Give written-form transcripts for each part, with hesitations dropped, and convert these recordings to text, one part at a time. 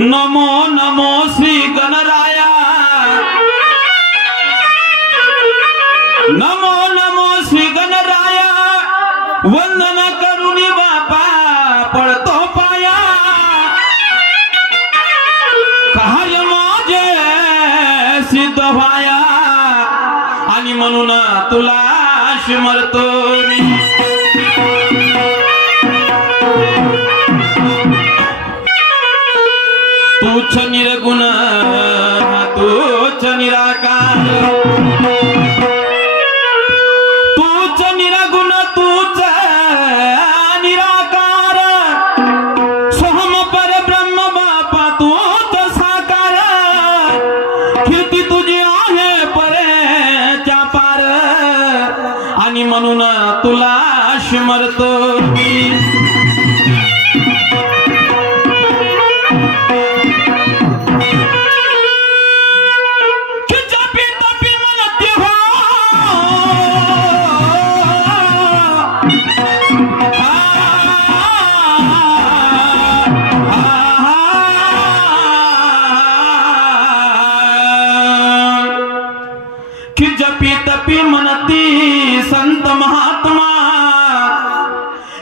नमो नमो श्री गणराया, नमो नमो श्री गणराया, वंदन करुणी बापा पळतो पाया, कार्य माझे सिद्ध व्हाया, आणि म्हणून तुला स्मरतो मी। तूच निर्गुण तूच निराकार, तूच निर्गुण तूच निराकार, सोहम परब्रह्म बापा तूच साकार, कीर्ती तुझी आहे परेच्या पार, आणि म्हणून तुला स्मरतो मी। कि जपी तपी मनती संत महात्मा,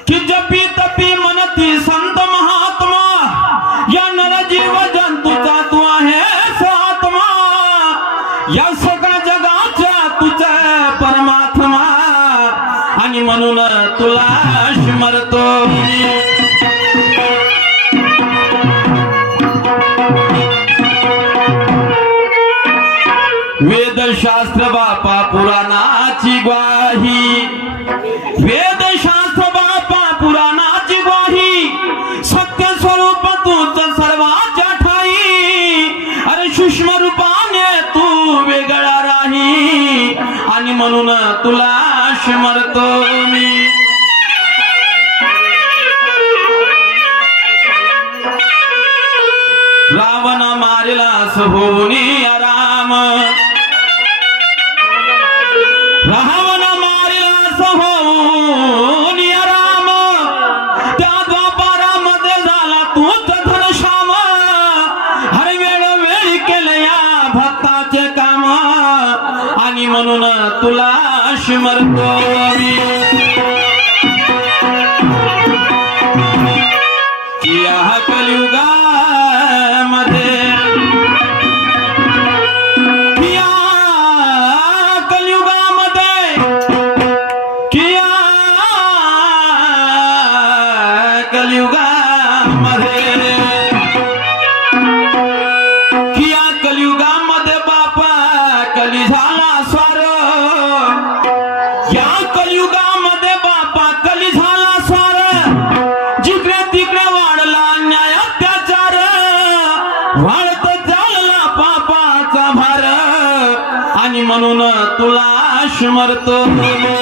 कि जपी तपी मनती संत महात्मा, या नर जीव जंतूचा तू आहे आत्मा, या सगळ्या जगाचा तुझा परमात्मा, आणि म्हणून तुला स्मरतो मी। वेदशास्त्र बापा पुराणाची ग्वाही, वेदशास्त्र बापा पुराणाची ग्वाही, सत्य स्वरूप तूच सर्वाच्या ठाई, अरे सूक्ष्म रूपाने तू वेगळा राही, आणि म्हणून तुला स्मरतो मी। रावण मारिलास होऊनी राम, रावण मारिलास होऊन राम, त्या द्वापारामध्ये झाला तूच घनश्याम, हर वेळोवेळी केले या भक्ताचे काम, आणि म्हणून तुला स्मरतो मी। या कलियुगामध्ये, कलियुगामध्ये बापा कली झाला स्वार, या कलियुगामध्ये बापा कली झाला स्वार, जिकडे तिकडे वाढला अन्याय अत्याचार, वाढत चालला पापाचा भार, आणि म्हणून तुला स्मरतो मी।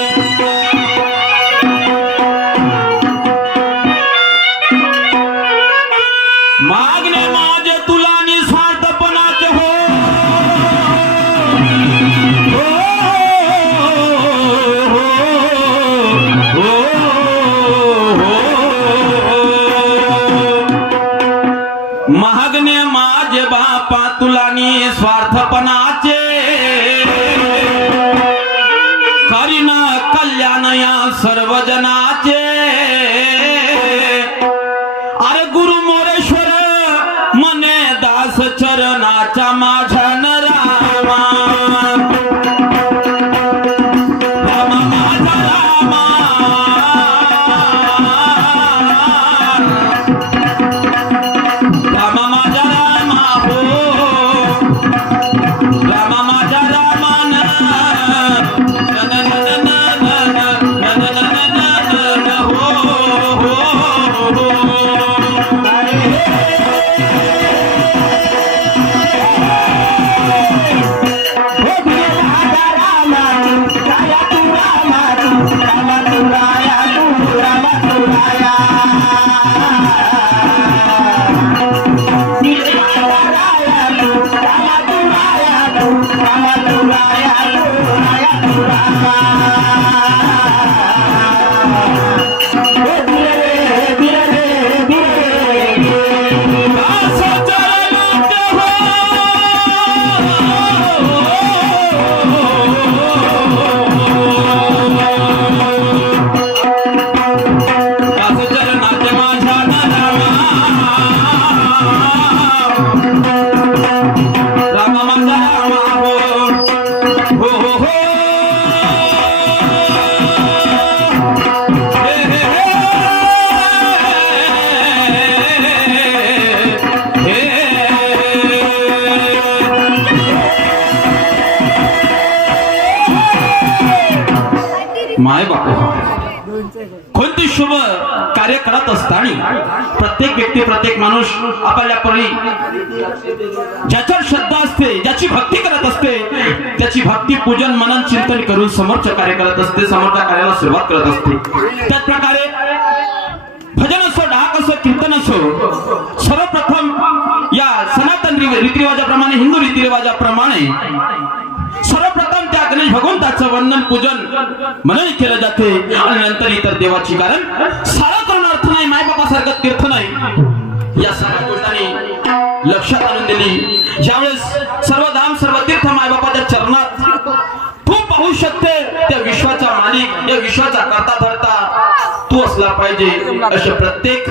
मागणे माझे तुला निस्वार्थपणाचे हो, मागणे माझे बापा तुला निस्वार्थपणाचे, करीन कल्याण या सर्व जनाचे, अरे गुरु मोरेश्वर मने दास चरणाच्या माझ्या न रामा, रामा माझा रामा, रामा माझा रामा हो, रामा माय बापू कोणते शुभ कार्य करत असताना प्रत्येक व्यक्ती प्रत्येक माणूस आपल्या परी ज्याच्यावर श्रद्धा असते ज्याची भक्ती करत असते त्याची भक्ती पूजन मनन चिंतन करून समोरचं कार्य करत असते समोरच्या कार्याला सुरुवात करत असते त्याच प्रकारे भजन असो डाक असो कीर्तन असो सर्वप्रथम या सनातन रीतिरिवाजाप्रमाणे हिंदू रीतिरिवाजाप्रमाणे सर्वप्रथम त्या गणेश भगवंताचं वंदन पूजन मनन केलं जाते आणि नंतर इतर देवाची कारण सारा करून अर्थ नाही मायबापासारखं तीर्थ नाही या सगळ्या गोष्टी लक्षात आणून दिली ज्यावेळेस सर्व धाम सर्व तीर्थ मायबापाच्या चरणात तू पाहू शकते त्या विश्वाचा मालिक या विश्वाचा करता धरता तू असला पाहिजे अशा प्रत्येक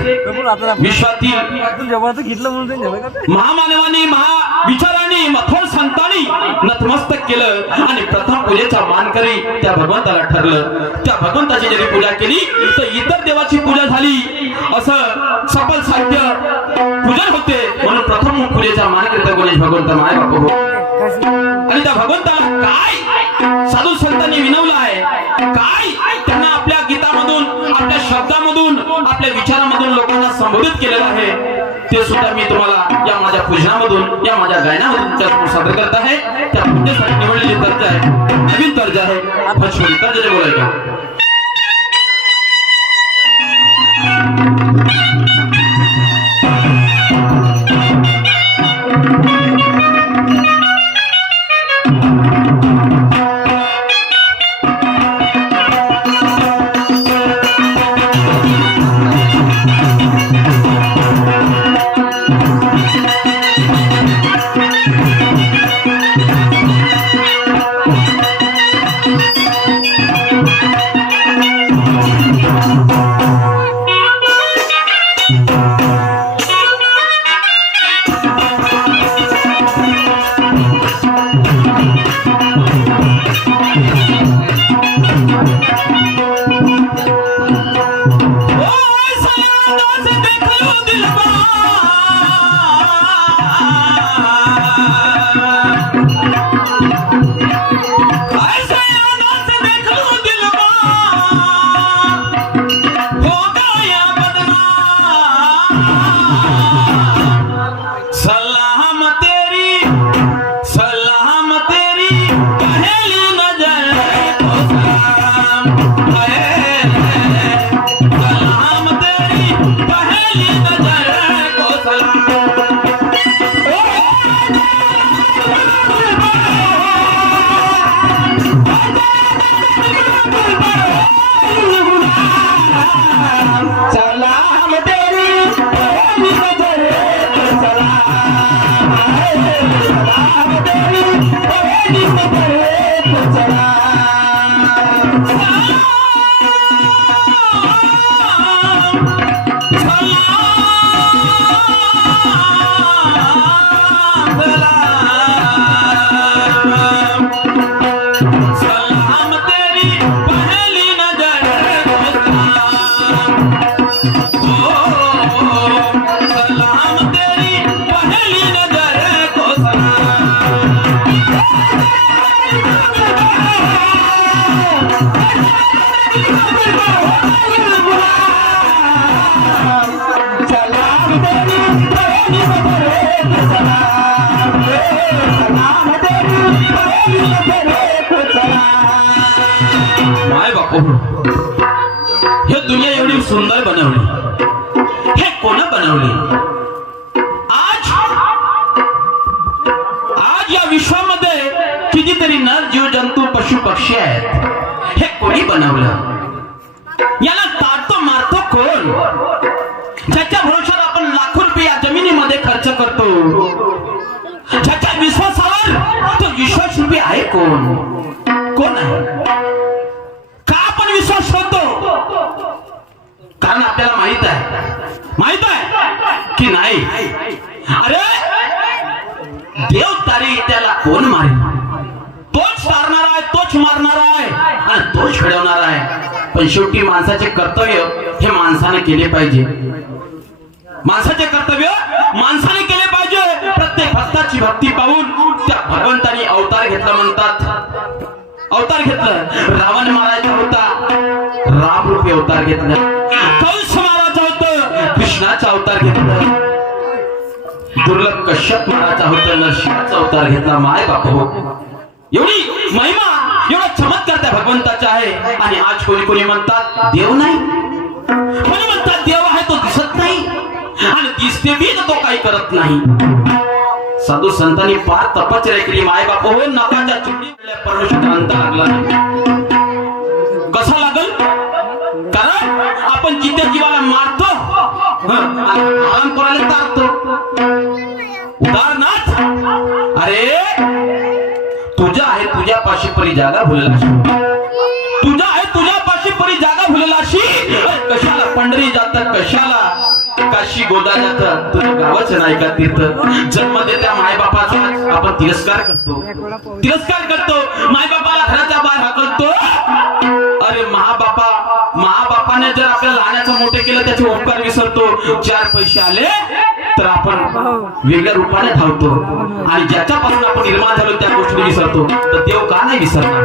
विश्वातील महामानवांनी महाविचारांनी मथोर संतांनी नतमस्तक केलं आणि प्रथम पूजेचा मानकरी त्या भगवंताला ठरलं त्या भगवंताची जरी पूजा केली तर इतर देवाची पूजा झाली असं सफल साध्य पूजन होते म्हणून प्रथम पूजेचा मानकरी गणेश भगवंत माय बापू हो आणि त्या भगवंताला काय साधू संतांनी विनवलं आहे काय त्यांना आपल्या गीतामधून आपल्या शब्दामधून आपल्या विचारामधून लोकांना संबोधित केलेलं आहे ते सुद्धा मी तुम्हाला या माझ्या पूजनामधून या माझ्या गायनामधून तुमच्यासमोर सादर करत आहे त्या पूजेसाठी निवडलेली तर्ज आहे नवीन तर्ज आहे भजपुरी तर्ज बोलायचं माय बापू हे दुनिया एवढी सुंदर बनवली हे कोण बनवली आज या विश्वामध्ये कितीतरी नर जीव जंतू पशु पक्षी आहेत हे कोणी बनवलं याला तारतो मारतो कोण ज्याच्या भरोशावर आपण लाखो रुपये या जमिनीमध्ये खर्च करतो ज्याच्या विश्वासावर तो विश्वासरूपी आहे कोण आहे का आपण विश्वास ठेवतो कारण आपल्याला माहित आहे की नाही अरे देव तारी त्याला कोण मारेल तोच तारणार आहे तोच मारणार आहे आणि तोच घडवणार आहे पण शेवटी माणसाचे कर्तव्य हे माणसाने केले पाहिजे माणसाचे कर्तव्य माणसाने केले पाहिजे प्रत्येक भक्ताची भक्ती पाहून त्या भगवंतानी अवतार घेतला म्हणतात अवतार घेतलं रावण मारायचा होता अवतार घेतला, कंस महाराज होतं कृष्णाचा अवतार घेतला, दुर्लभ कश्यप महाराज होतं नरसिंहाचा अवतार घेतला. माय बाप हो, एवढी महिमा एवढा चमत्कार त्या भगवंताचा आहे. आणि आज कोणी कोणी म्हणतात देव नाही, कोणी म्हणतात देव आहे तो दिसत नाही, आणि दिसते बी तो काही करत नाही. साधू संतांनी फार तपश्चर्या केली. माय बाप हो, नकाच्या चुंडी परमेश्वर अंत लागला नाही. कसा लागल? कारण आपण जिथे जीवाला मारतो आराम करायला तारतो. उदाहरणार्थ, अरे तुझ्या आहे तुझ्यापाशी परी जागा भुलला, तुझ्या आहे तुझ्यापाशी परी जागा भुलला. कशाला पंढरी जातात, कशाला काशी गोदा जातात, तुझं गावच नाही का तीर्थ. जन्म देत्या मायबापाचा आपण तिरस्कार करतो, तिरस्कार करतो. मायबापाला घराच्या बाहेर हाकलतो. अरे महाबापाने जर आपल्याला लहानाचं मोठे केलं त्याचे उपकार विसरतो. 4 पैसे आले तर आपण वेगळ्या रूपाने धावतो, आणि ज्याच्यापासून आपण निर्माण झालो त्या गोष्टी विसरतो. तर देव का नाही विसरणार?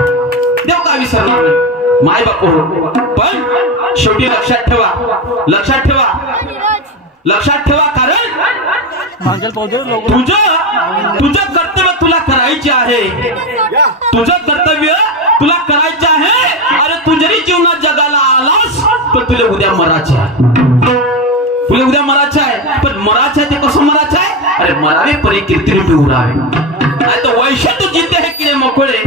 देव का विसरणार? माय बाप हो, पण शेवटी लक्षात ठेवा, लक्षात ठेवा, लक्षात ठेवा. कारण तुझं कर्तव्य तुला करायचे आहे, तुझं कर्तव्य तुला करायचे आहे. अरे तू जरी जीवनात जगाला आलास तर तुला उद्या मरायचे आहे, तुला उद्या मरायचं आहे. पण मरायचं आहे ते कसं मरायचं आहे? अरे मरावे परी कीर्ती रूपी उरावे. नाही तो वैश्य तो जीते हैं कीड़े मकोड़े,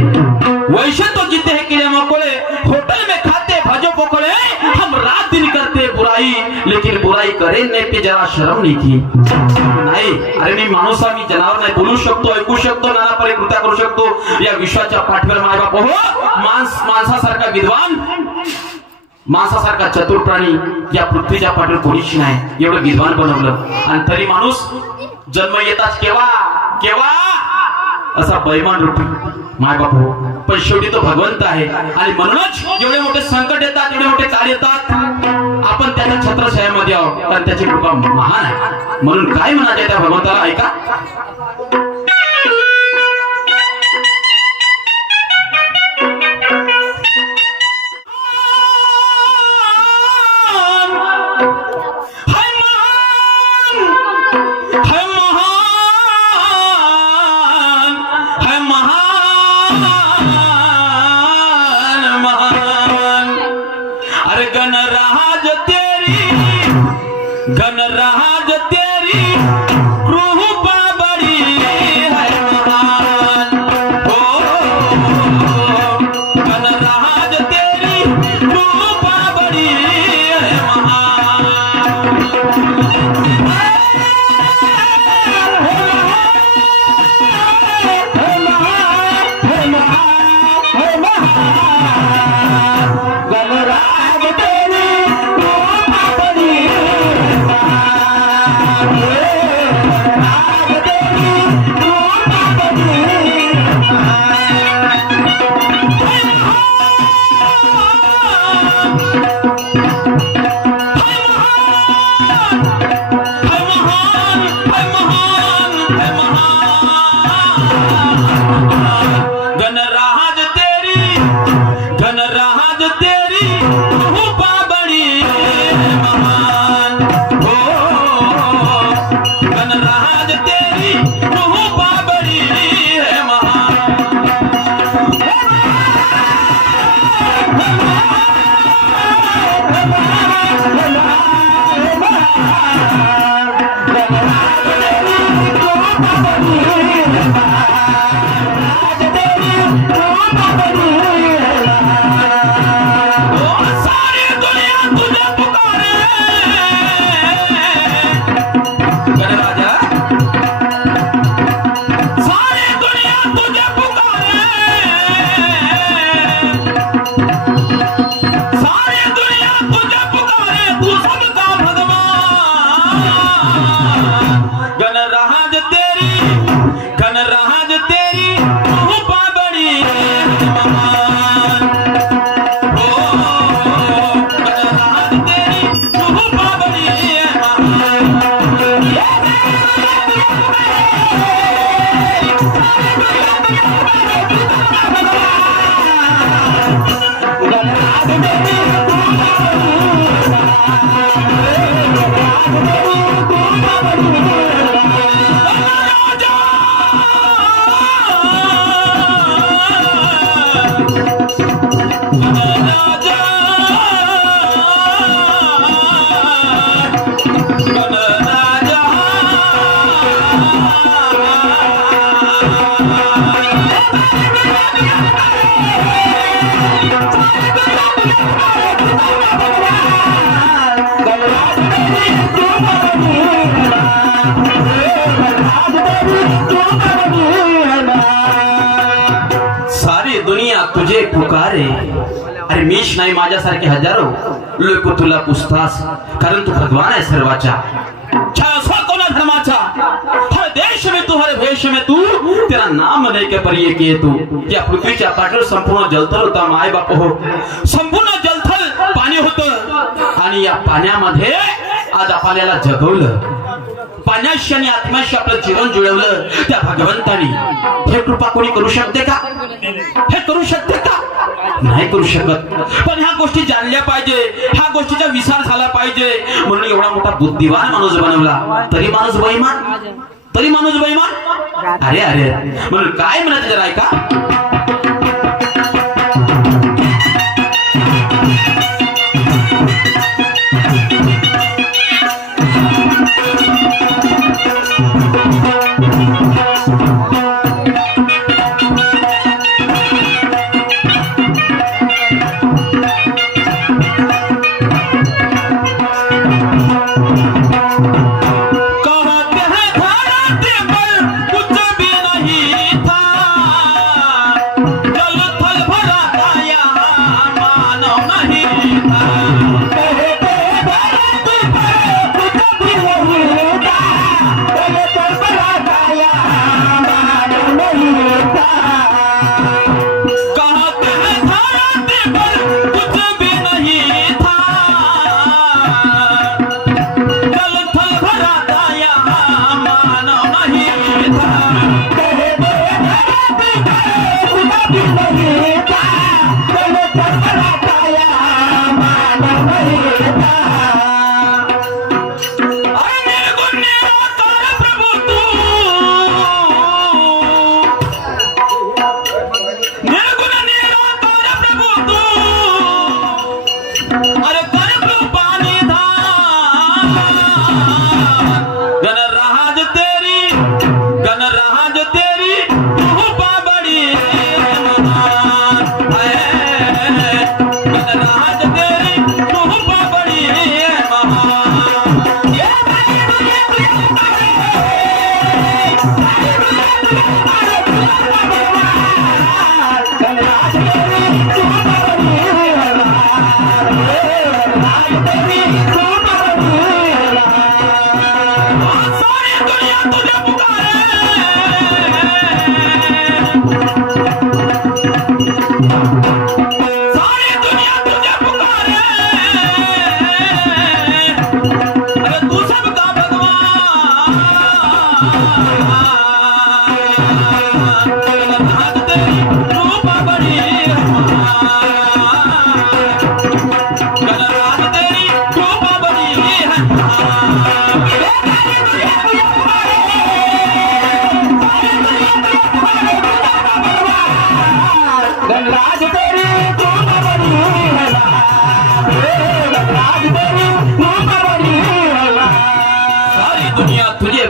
वैश्य तो जीते हैं कीड़े मकोड़े. होटल में खाते भाजो पकोड़े, हम रात दिन करते बुराई, लेकिन बुराई करने पे जरा शर्म नहीं की. नाही, अरे मी माणूस आहे, मी जनावर नाही. बोलू शकतो, ऐकू शकतो, नाना परी कृत्या करू शकतो. या विश्वाच्या पाठीवर माय बाप हो, माणसासारखा विद्वान, माणसासारखा चतुर प्राणी या पृथ्वीच्या पाठीवर कोणीच नाही. एवढं विद्वान बनवलं, आणि तरी माणूस जन्म येताच केव्हा केव्हा असा बैमान रूपी माय बाप हो. पण शेवटी तो भगवंत आहे, आणि म्हणूनच एवढे मोठे संकट येतात, एवढे मोठे काळ येतात, आपण त्याच्या छत्रछायामध्ये आहोत, कारण त्याची कृपा महान आहे. म्हणून काय म्हणायचे त्या भगवंताला ऐका. गणराज तेरी कृपा बड़ी है महान, हो गणराज तेरी कृपा बड़ी है महान. Thank you. सारी दुनिया तुझे पुकारे. अरे मीच नाही माझ्यासारखे हजारो लोक तुला पुसतास, कारण तू भगवान आहे सर्वाचा. कोणा धर्माचा, हर देश में तू, हर भेष में तू, तेरा नाम नाही के परिये किए तू. या पृथ्वीच्या पाठीवर संपूर्ण जलथल होता माय बाप हो, संपूर्ण जलथल पाणी होतं. आणि या पाण्यामध्ये आज आपल्याला जगवलं, पाण्याशी आणि आत्म्याशी आपलं जीवन जुळवलं त्या भगवंतानी. हे कृपा कोणी करू शकते का? हे करू शकते का? नाही करू शकत. पण ह्या गोष्टी जाणल्या पाहिजे, ह्या गोष्टीचा विचार झाला पाहिजे. म्हणून एवढा मोठा बुद्धिवान माणूस बनवला, तरी माणूस बेईमान, तरी माणूस बेईमान. अरे अरे म्हणून काय म्हणत जरा ऐका.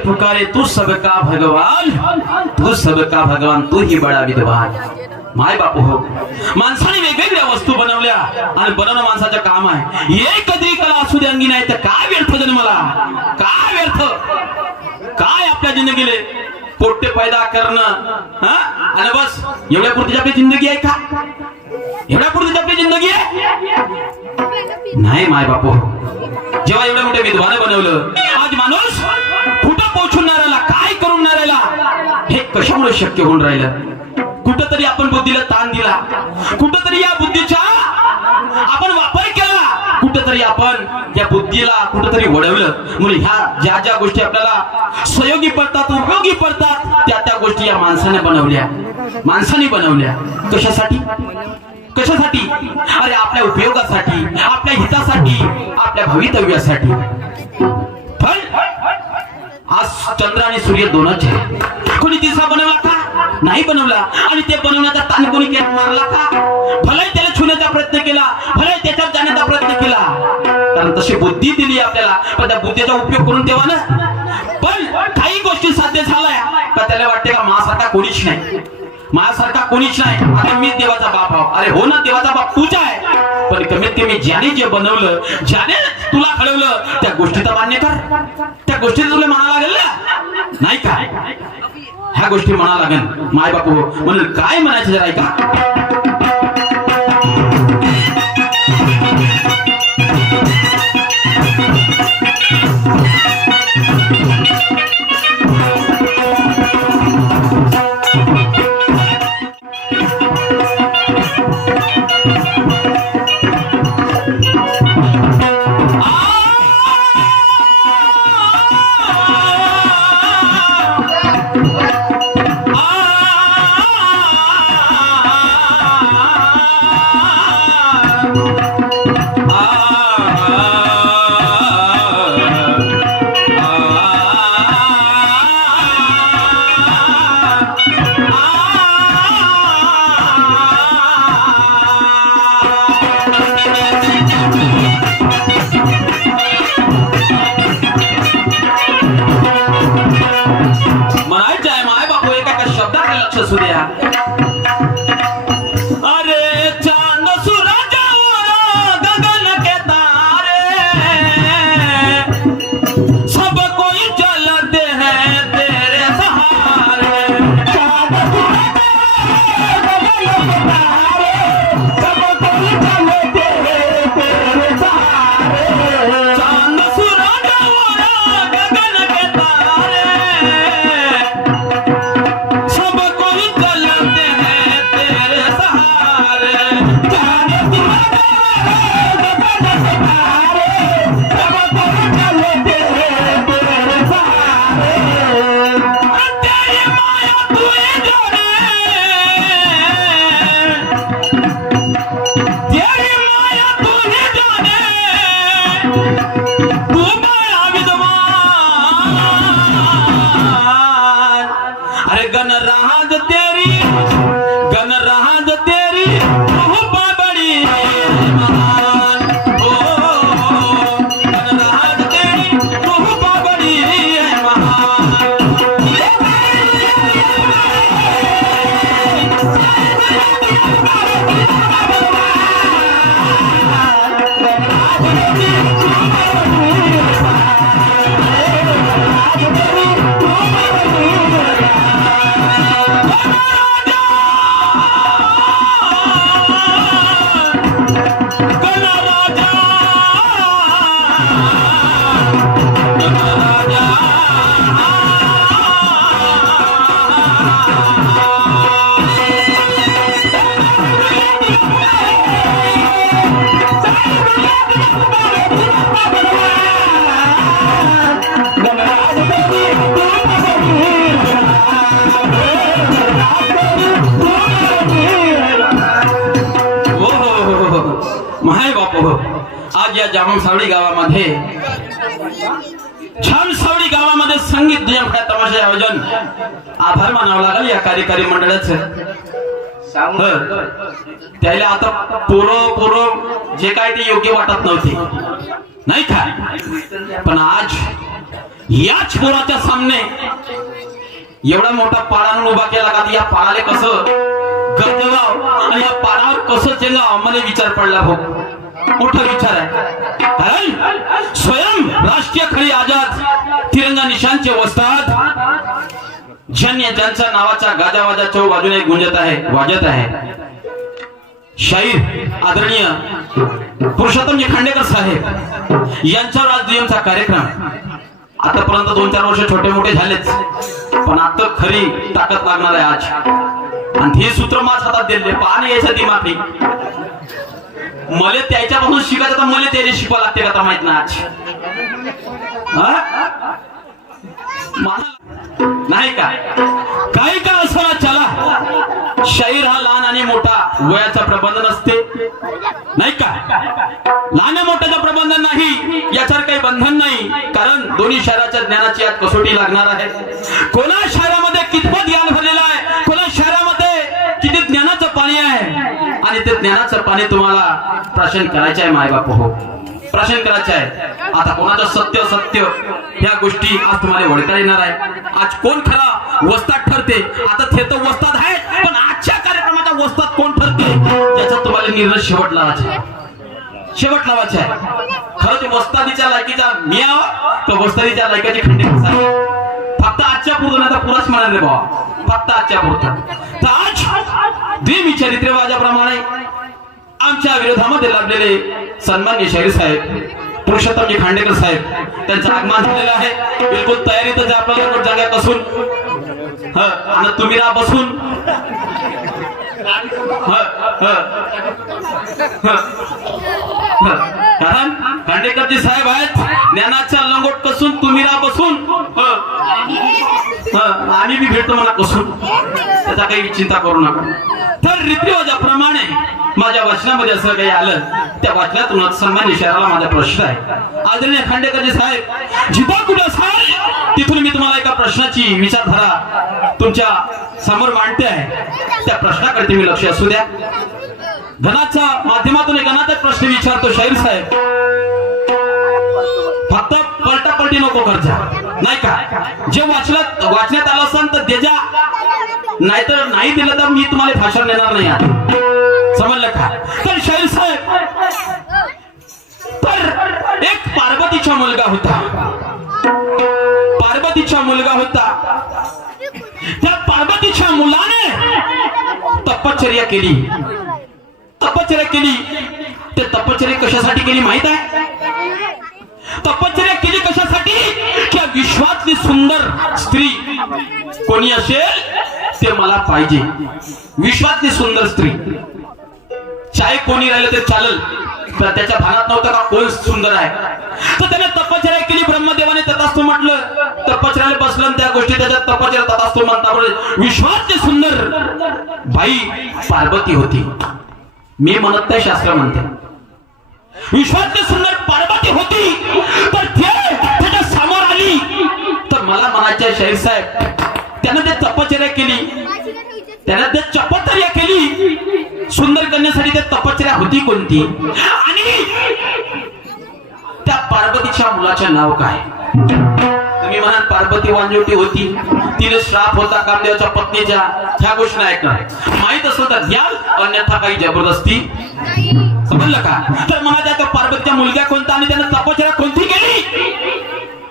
पुकारे तू सबका भगवान, तू सबका भगवान, तू ही बडा विद्वान. माय बापू हो, माणसाने वेगवेगळ्या वस्तू बनवल्या आणि बनवणं माणसाचं काम आहे. एक कधी कला असू दे अंगी नाही तर काय व्यर्थ जन्मला, काय व्यर्थ, काय आपल्या जिंदगीले पोट्टे पैदा करणं आणि बस एवढ्या पुरतीच आपली जिंदगी आहे का? एवढ्या पुरतीच आपली जिंदगी आहे नाही. माय बापू, जेव्हा एवढ्या मोठे विद्वान बनवलं, आज माणूस कुठं पोहोचून नाही राहिला, काय करून नाही राहिला, हे कशामुळे शक्य होऊन राहिलं? कुठंतरी आपण बुद्धीला ताण दिला, कुठंतरी या बुद्धीचा आपण वापर केला, कुठंतरी आपण या बुद्धीला कुठंतरी वळवलं. म्हणून ह्या ज्या ज्या गोष्टी आपल्याला सहयोगी पडतात, उपयोगी पडतात, त्या त्या गोष्टी या माणसाने बनवल्या, माणसाने बनवल्या. कशासाठी? कशासाठी? अरे आपल्या उपयोगासाठी, आपल्या हितासाठी, आपल्या भवितव्यासाठी. पण आज चंद्र आणि सूर्य दोनच आहे. कोणी तिसरा बनवला का? नाही बनवला. आणि ते बनवण्याचा ताण कोणी केला, मारला का? भले त्याला छुण्याचा प्रयत्न केला, भले त्याच्यात जाण्याचा प्रयत्न केला, कारण तशी बुद्धी दिली आपल्याला, पण त्या बुद्धीचा उपयोग करून तेव्हा ना. पण काही गोष्टी साध्य झाल्या का त्याला वाटते का माझ्यासारखा कोणीच नाही, माझ्यासारखा कोणीच नाही, आता मी देवाचा बाप आहो. अरे हो ना, देवाचा बाप तुझा आहे, पण कमीत कमी ज्याने जे बनवलं, ज्याने तुला घडवलं, त्या गोष्टीचा मान्य कर. त्या गोष्टीचा तुला माना लागेल ना, नाही का? ह्या ह्या गोष्टी म्हणा लागेल माय बापू म्हणून काय म्हणायचं जरा ऐका. आज या जामसावडी गावामध्ये छानसावडी गावामध्ये संगीत नियमख्या तमाशा आयोजन आभार मानावं लागेल या कार्यकारी मंडळाचं. त्याला आता पोरं जे काय ते योग्य वाटत नव्हते नाही का, पण आज याच पोराच्या सामने एवढा मोठा पाळा उभा केला का, या पाळाले कसं गजगाव आणि या पाळावर कसं चेंगाव मला विचार पडला भाऊ. मोठा विचार आहे, कारण स्वयं राष्ट्रीय खडी आजाद तिरंगा निशानचे वस्ताद ज्यांच्या नावाचा गाजावाजा चौ बाजूने गुंजत आहे वाजत आहे, शाहीर आदरणीय पुरुषोत्तम खांडेकर साहेब यांच्यावर आज नियमचा कार्यक्रम. आतापर्यंत 2-4 वर्ष छोटे मोठे झालेच, पण आता खरी ताकद लागणार आहे आज. आणि हे सूत्र माझ हातात दिले पाणी यायचं ती माफी मले त्याच्यापासून शिकायचं, तर मला त्याने शिकवा लागते का माहित ना आज नाही का. काही का असं चला, शाहीर हा लहान आणि मोठा वयाचा प्रबंध नसते नाही का. लहान मोठ्याचं प्रबंधन नाही, याच्यावर काही बंधन नाही, कारण दोन्ही शहराच्या ज्ञानाची आज कसोटी लागणार आहे. कोणा शहरामध्ये कितपत ज्ञान भरलेलं आहे, कोणा शहरामध्ये किती ज्ञानाचं पाणी आहे, आणि ते ज्ञानाचं पाणी तुम्हाला प्राशन करायचं आहे माय बाप हो, प्राशन करायचं आहे. आता कोणाचं सत्य सत्य ह्या गोष्टी आज तुम्हाला ओळखता येणार आहे. आज कोण खरा वस्ताद ठरते, आता ते तर वस्ताद आहे, पण आजच्या कार्यक्रमाचा वस्ताद कोण ठरते याचा तुम्हाला निर्णय शेवट लावायचा आहे. खरं ते वस्तादीच्या लायकीचा मी आहो, तर वस्तादीच्या लायकाची खंडे फक्त आजच्या पुरतो नाही तर पुराच मिळणार रे बाबा, फक्त आजच्या पुरतं. तर आज देवी चरित्रवाजाप्रमाणे आमच्या विरोधामध्ये लागलेले सन्मान्य शाहीर साहेब पुरुषोत्तमजी खांडेकर साहेब त्यांचं आगमन झालेलं आहे. बिलकुल तयारीतच आपल्याला जागा कसून आणि तुम्ही राहा बसून. कारण खांडेकरजी साहेब आहेत ज्ञानाच्या लंगोट कसून, तुम्ही राहा बसून. आम्ही बी भेटतो मला कसून, त्याचा काही चिंता करू नका. तर रीतिरिवाजाप्रमाणे माझ्या वाचनामध्ये असं काही आलं, त्या वाचनातून सन्मान्य शहराला माझा प्रश्न आहे. आदरणीय खांडेकरजी साहेब जिथं कुठं असाल तिथून मी तुम्हाला एका प्रश्नाची विचारधारा तुमच्या समोर मांडते आहे. त्या प्रश्नाकडे तुम्ही लक्ष असू द्या. घनाच्या माध्यमातून एक अनाथ प्रश्न विचारतो शाहीर साहेब, फक्त पलटापलटी नको करजा नाही का. जे वाचण्यात आलं असेल तर देजा, नाहीतर नाही दिलं तर मी तुम्हाला भाषण देणार नाही आता, समजलं का. तर शाहीर साहेब, तर एक पार्वतीचा मुलगा होता. पार्वतीचा मुलगा होता. त्या पार्वतीच्या मुलाने तपश्चर्या केली. तपश्चर्या केली. ते तपश्चर्या कशासाठी केली माहित आहे? तपश्चर्या केली कशासाठी? की विश्वातली सुंदर स्त्री कोणी असेल ते मला पाहिजे. विश्वातली सुंदर स्त्री, चाहे कोणी राहिलं ते चालेल, तर त्याच्या भानात नव्हतं का कोण सुंदर आहे. तर त्याने तपश्चर्या केली. ब्रह्मदेवाने तथास्तु म्हटलं, तपश्चर्याला बसलं, त्या गोष्टी त्याच्यात तपश्चर्या तथास्तु म्हणता. विश्वातली सुंदर बाई पार्वती होती. मी म्हणत नाही, शास्त्र म्हणते विश्वातली सुंदर पार्वती होती. तर त्याच्या समोर आली तर मला म्हणायचे शाहीर साहेब, त्यानं ते तपश्चर्या केली. त्यानं ते तपश्चर्या केली. सुंदर करण्यासाठी ते तपश्चर्या होती कोणती? आणि त्या पार्वतीच्या मुलाचे नाव काय? तुम्ही म्हणाल पार्वती वांजोटी होती, तिने श्राप होता कामदेवाच्या पत्नीच्या. ह्या गोष्टी ऐकणार माहित असलं तर द्याल, अन्यथा काही जबरदस्ती, समजलं का. तर मला त्या पार्वतीच्या मुलगा कोणता आणि त्यानं तपश्चर्या कोणती केली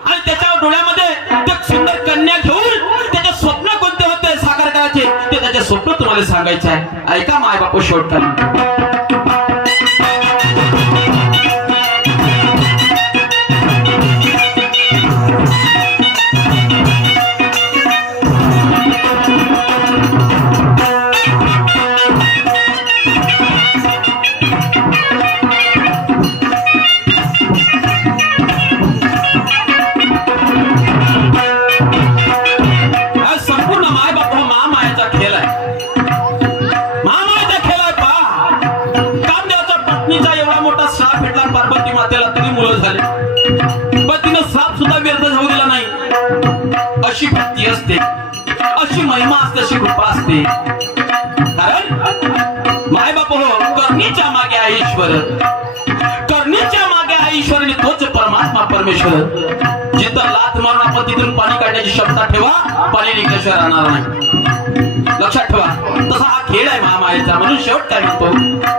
आणि त्याच्या डोळ्यामध्ये ते सुंदर कन्या घेऊन त्याचे स्वप्न कोणते होते साकार करायचे, ते त्याचे स्वप्न तुम्हाला सांगायचे आहे. ऐका माय बापू शेवटपर्यंत. अशी भक्ती असते, अशी महिमा असते, अशी कृपा असते. कारण माय बाप हो, करणीच्या मागे आहे ईश्वर. करणीच्या मागे आहे ईश्वर आणि तोच परमात्मा परमेश्वर. जिथं लाथ मारून आपण तिथून पाणी काढण्याची क्षमता ठेवा, पाणी निघल्याशिवाय राहणार नाही. लक्षात ठेवा. तसा हा खेळ आहे महामायेचा. म्हणून शेवट काय म्हणतो,